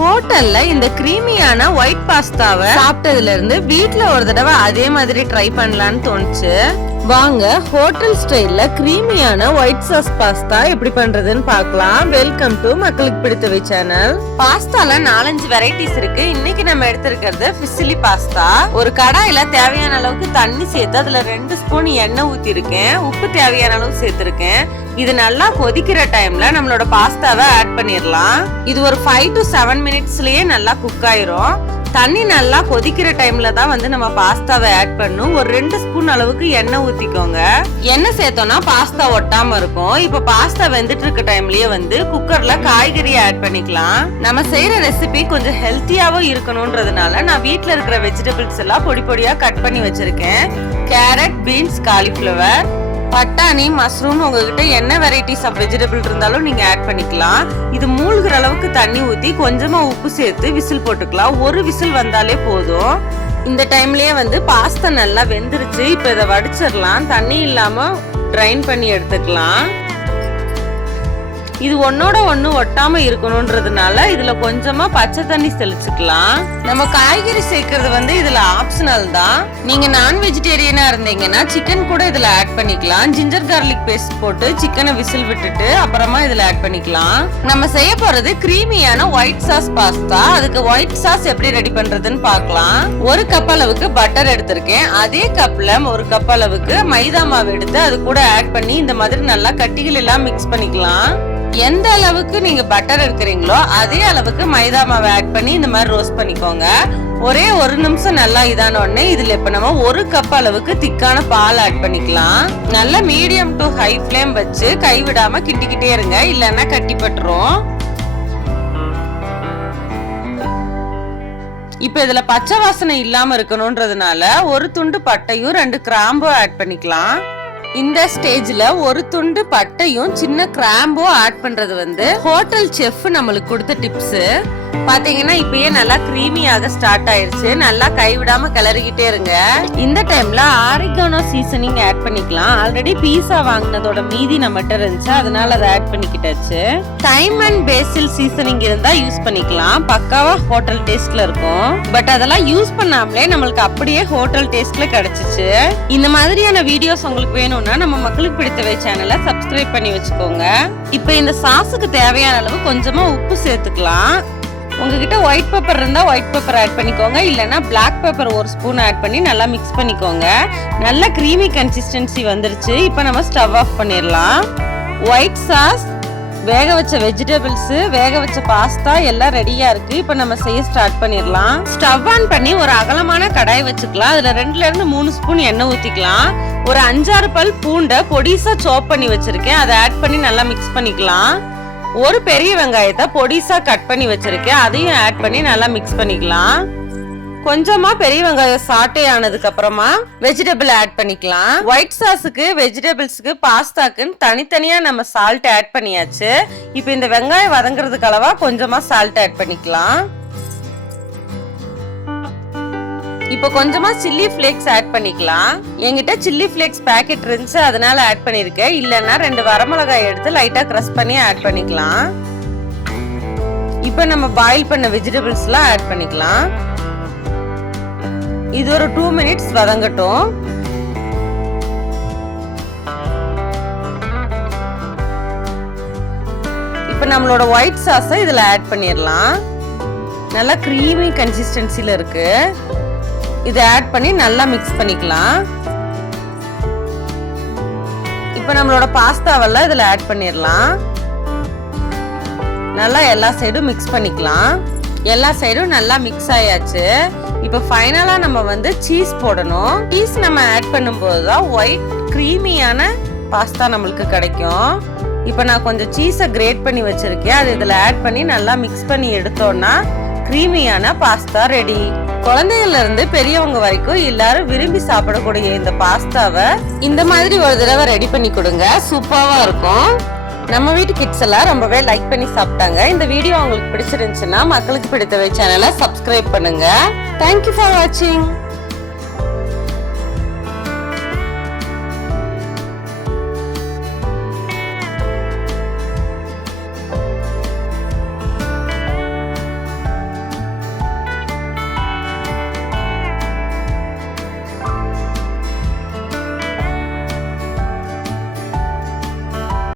ஹோட்டல்ல இந்த கிரீமியான ஒயிட் பாஸ்தாவை சாப்பிட்டதுல இருந்து வீட்ல ஒரு தடவை அதே மாதிரி ட்ரை பண்ணலாம்னு தோணுச்சு. வாங்க ஹோட்டல் ஸ்டைல்ல கிரீமியான ஒயிட் சாஸ் பாஸ்தா எப்படி பண்றதுன்னு பார்க்கலாம். வெல்கம் டு மக்களுக்கு பிடித்தவை சேனல். பாஸ்தால 4-5 வெரைட்டிஸ் இருக்கு. இன்னைக்கு நம்ம எடுத்திருக்கிறது ஃபிசிலி பாஸ்தா. ஒரு கடாயில தேவையான அளவுக்கு தண்ணி சேர்த்து அதுல 2 ஸ்பூன் எண்ணெய் ஊத்தி இருக்கேன். உப்பு தேவையான அளவு சேர்த்திருக்கேன். இது நல்லா கொதிக்கிற டைம்ல நம்மளோட பாஸ்தாவை ஆட் பண்ணிடலாம். இது ஒரு 5 to 7 மினிட்ஸ்லயே நல்லா குக் ஆயிரும். தண்ணி நல்லா கொதிக்கிற டைம்ல தான் நம்ம பாஸ்தாவை ஆட் பண்ணும். ஒரு 2 ஸ்பூன் அளவுக்கு எண்ணெய் ஊத்திக்கோங்க. எண்ணெய் சேர்த்தோம்னா பாஸ்தா ஒட்டாம இருக்கும். இப்ப பாஸ்தா வெந்துட்டு இருக்க டைம்லயே குக்கர்ல காய்கறி ஆட் பண்ணிக்கலாம். நம்ம செய்யற ரெசிபி கொஞ்சம் ஹெல்த்தியாவும் இருக்கணும்ன்றதுனால நான் வீட்ல இருக்கிற வெஜிடபிள்ஸ் எல்லாம் பொடி பொடியா கட் பண்ணி வச்சிருக்கேன். கேரட், பீன்ஸ், காலிஃபிளவர், பட்டாணி, மஷ்ரூம், உங்ககிட்ட என்ன வெரைட்டிஸ் ஆஃப் வெஜிடபிள் இருந்தாலும் நீங்க ஆட் பண்ணிக்கலாம். இது மூழ்கிற அளவுக்கு தண்ணி ஊத்தி கொஞ்சமா உப்பு சேர்த்து விசில் போட்டுக்கலாம். ஒரு விசில் வந்தாலே போதும். இந்த டைம்லயே பாஸ்தா நல்லா வெந்துருச்சு. இப்ப இதை வடிச்சிடலாம். தண்ணி இல்லாம ட்ரைன் பண்ணி எடுத்துக்கலாம். இது ஒன்னோட ஒண்ணு ஒட்டாம இருக்கணும்ன்றதுனால இதுல கொஞ்சமா பச்சை தண்ணி தெளிச்சுக்கலாம். நம்ம காய்கறி சேர்க்கறது இதுல ஆப்ஷனல் தான். நீங்க நான் வெஜிடேரியனா இருந்தீங்கன்னா சிக்கன் கூட இதுல ஆட் பண்ணிக்கலாம். ஜிஞ்சர் கார்லிக் பேஸ்ட் போட்டு சிக்கனை விசில் விட்டுட்டு அப்புறமா இதுல ஆட் பண்ணிக்கலாம். நம்ம செய்ய போறது கிரீமியான ஒயிட் சாஸ் பாஸ்தா. அதுக்கு ஒயிட் சாஸ் எப்படி ரெடி பண்றதுன்னு பார்க்கலாம். 1 கப் அளவுக்கு பட்டர் எடுத்திருக்கேன். அதே கப்ல 1 கப் அளவுக்கு மைதா மாவு எடுத்து அது கூட ஆட் பண்ணி இந்த மாதிரி நல்லா கட்டிகள் எல்லாம் மிக்ஸ் பண்ணிக்கலாம். எந்த அளவுக்கு நீங்க பட்டர் எடுக்கிறீங்களோ அதே அளவுக்கு மைதா மாவை ஆட் பண்ணி இந்த மாதிரி ரோஸ்ட் பண்ணிக்கோங்க. ஒரே 1 நிமிஷம் நல்லா இதான உடனே இதுல இப்ப நம்ம 1 கப் அளவுக்கு திக்கான பால் ஆட் பண்ணிக்கலாம். நல்ல மீடியம் டு ஹை ஃப்ளேம் வச்சு கைவிடாம கிண்டிக்கிட்டே இருங்க, இல்லன்னா கட்டி பட்டுரும். இப்ப இதுல பச்சை வாசனை இல்லாம இருக்கணும்ன்றதுனால 1 துண்டு பட்டையும் 2 கிராம்பும் ஆட் பண்ணிக்கலாம். இந்த ஸ்டேஜ்ல 1 துண்டு பட்டையும் சின்ன கிராம்பும் ஆட் பண்றது ஹோட்டல் செஃப் நம்மளுக்கு கொடுத்த டிப்ஸ். பாத்தீங்கன்னா இப்பயே நல்லா கிரீமியாக ஸ்டார்ட் ஆயிருச்சு. நல்லா கைவிடாம கிளறிக்கிட்டே இருங்க. இந்த டைம்ல ஆரிகானோ சீசனிங் ஆட் பண்ணிக்கலாம். ஆல்ரெடி பீஸா வாங்கினதோட மீதி நம்மகிட்ட இருந்துச்சு, அதனால அதை ஆட் பண்ணிக்கிட்டாச்சு. தைம் அண்ட் பேசில் சீசனிங் இருந்தா யூஸ் பண்ணிக்கலாம். பக்காவா ஹோட்டல் டேஸ்ட்ல இருக்கும். பட் அதெல்லாம் யூஸ் பண்ணாமலே நம்மளுக்கு அப்படியே ஹோட்டல் டேஸ்ட்ல கிடைச்சிச்சு. இந்த மாதிரியான வீடியோஸ் உங்களுக்கு வேணும்னா நம்ம மக்களுக்கு பிடித்தவை சேனலை சப்ஸ்கிரைப் பண்ணி வச்சுக்கோங்க. இப்ப இந்த சாஸுக்கு தேவையான அளவு கொஞ்சமா உப்பு சேர்த்துக்கலாம். உங்ககிட்ட ஒயிட் பெப்பர் இருந்தா ஒயிட் பெப்பர் ஆட் பண்ணிக்கோங்க, இல்லனா பிளாக் பெப்பர் 1 ஸ்பூன் ஆட் பண்ணி நல்லா மிக்ஸ் பண்ணிக்கோங்க. நல்ல கிரீமி கன்சிஸ்டன்சி வந்துருச்சு. இப்போ நம்ம ஸ்டவ் ஆஃப் பண்ணிடலாம். ஒயிட் சாஸ், வேக வச்ச வெஜிடபிள்ஸ், வேக வச்ச பாஸ்தா எல்லாம் ரெடியா இருக்கு. இப்போ நம்ம செய்ய ஸ்டார்ட் பண்ணிடலாம். ஸ்டவ் ஆன் பண்ணி ஒரு அகலமான கடாய் வச்சுக்கலாம். அதுல 2ல இருந்து 3 ஸ்பூன் எண்ணெய் ஊத்திக்கலாம். ஒரு 5-6 பல் பூண்டை பொடிசா சாப் பண்ணி வச்சிருக்கேன், அதை ஆட் பண்ணி நல்லா மிக்ஸ் பண்ணிக்கலாம். ஒரு பெரிய வெங்காயத்தை பொடிசா கட் பண்ணி வச்சிருக்கேன், அதையும் ஆட் பண்ணி நல்லா மிக்ஸ் பண்ணிக்கலாம். கொஞ்சமா பெரிய வெங்காயம் சாட்டே ஆனதுக்கு அப்புறமா வெஜிடபிள் ஆட் பண்ணிக்கலாம். ஒயிட் சாஸுக்கு, வெஜிடபிள்ஸ்க்கு, பாஸ்தாக்குன்னு தனித்தனியா நம்ம சால்ட் ஆட் பண்ணியாச்சு. இப்போ இந்த வெங்காயம் வதங்குறதுக்கு அளவா கொஞ்சமா சால்ட் ஆட் பண்ணிக்கலாம். இப்போ கொஞ்சமா சில்லி ஃபிளேக்ஸ் ஆட் பண்ணிக்கலாம். என்கிட்ட சில்லி ஃபிளேக்ஸ் பாக்கெட் இருந்துச்சு, அதனால ஆட் பண்ணிருக்கேன். இல்லன்னா 2 வரமிளகாய் எடுத்து லைட்டா கிரஷ் பண்ணி ஆட் பண்ணிக்கலாம். இப்போ நம்ம பாயில் பண்ண வெஜிடபிள்ஸ் எல்லாம் ஆட் பண்ணிக்கலாம். இது ஒரு 2 மினிட்ஸ் வதங்கட்டும். இப்போ நம்மளோட ஒயிட் சாஸை இதுல ஆட் பண்ணிடலாம். நல்லா கிரீமி கன்சிஸ்டன்சில இருக்கு. இதை ஆட் பண்ணி நல்லா மிக்ஸ் பண்ணிக்கலாம். இப்போ நம்மளோட பாஸ்தாவெல்லாம் இதுல ஆட் பண்ணிடலாம். நல்லா எல்லா சைடும் மிக்ஸ் பண்ணிக்கலாம். எல்லா சைடும் நல்லா மிக்ஸ் ஆயாச்சு. இப்போ ஃபைனலா நம்ம சீஸ் போடணும். சீஸ் நம்ம ஆட் பண்ணும்போது தான் ஒயிட் கிரீமியான பாஸ்தா நம்மளுக்கு கிடைக்கும். இப்போ நான் கொஞ்சம் சீஸை கிரேட் பண்ணி வச்சிருக்கேன், அது இதுல ஆட் பண்ணி நல்லா மிக்ஸ் பண்ணி எடுத்தோம்னா கிரீமியான பாஸ்தா ரெடி. குழந்தைகள்ல இருந்து பெரியவங்க வரைக்கும் எல்லாரும் விரும்பி சாப்பிடக்கூடிய இந்த பாஸ்தாவை இந்த மாதிரி ஒரு தடவை ரெடி பண்ணி கொடுங்க. சூப்பரா இருக்கும். நம்ம வீட்டு கிட்ஸ் எல்லாம் ரொம்பவே லைக் பண்ணி சாப்பிட்டாங்க. இந்த வீடியோ உங்களுக்கு பிடிச்சிருந்துச்சுன்னா மக்களுக்கு பிடித்தவை சேனலை சப்ஸ்கிரைப் பண்ணுங்க. தேங்க்யூ ஃபார் வாட்சிங்.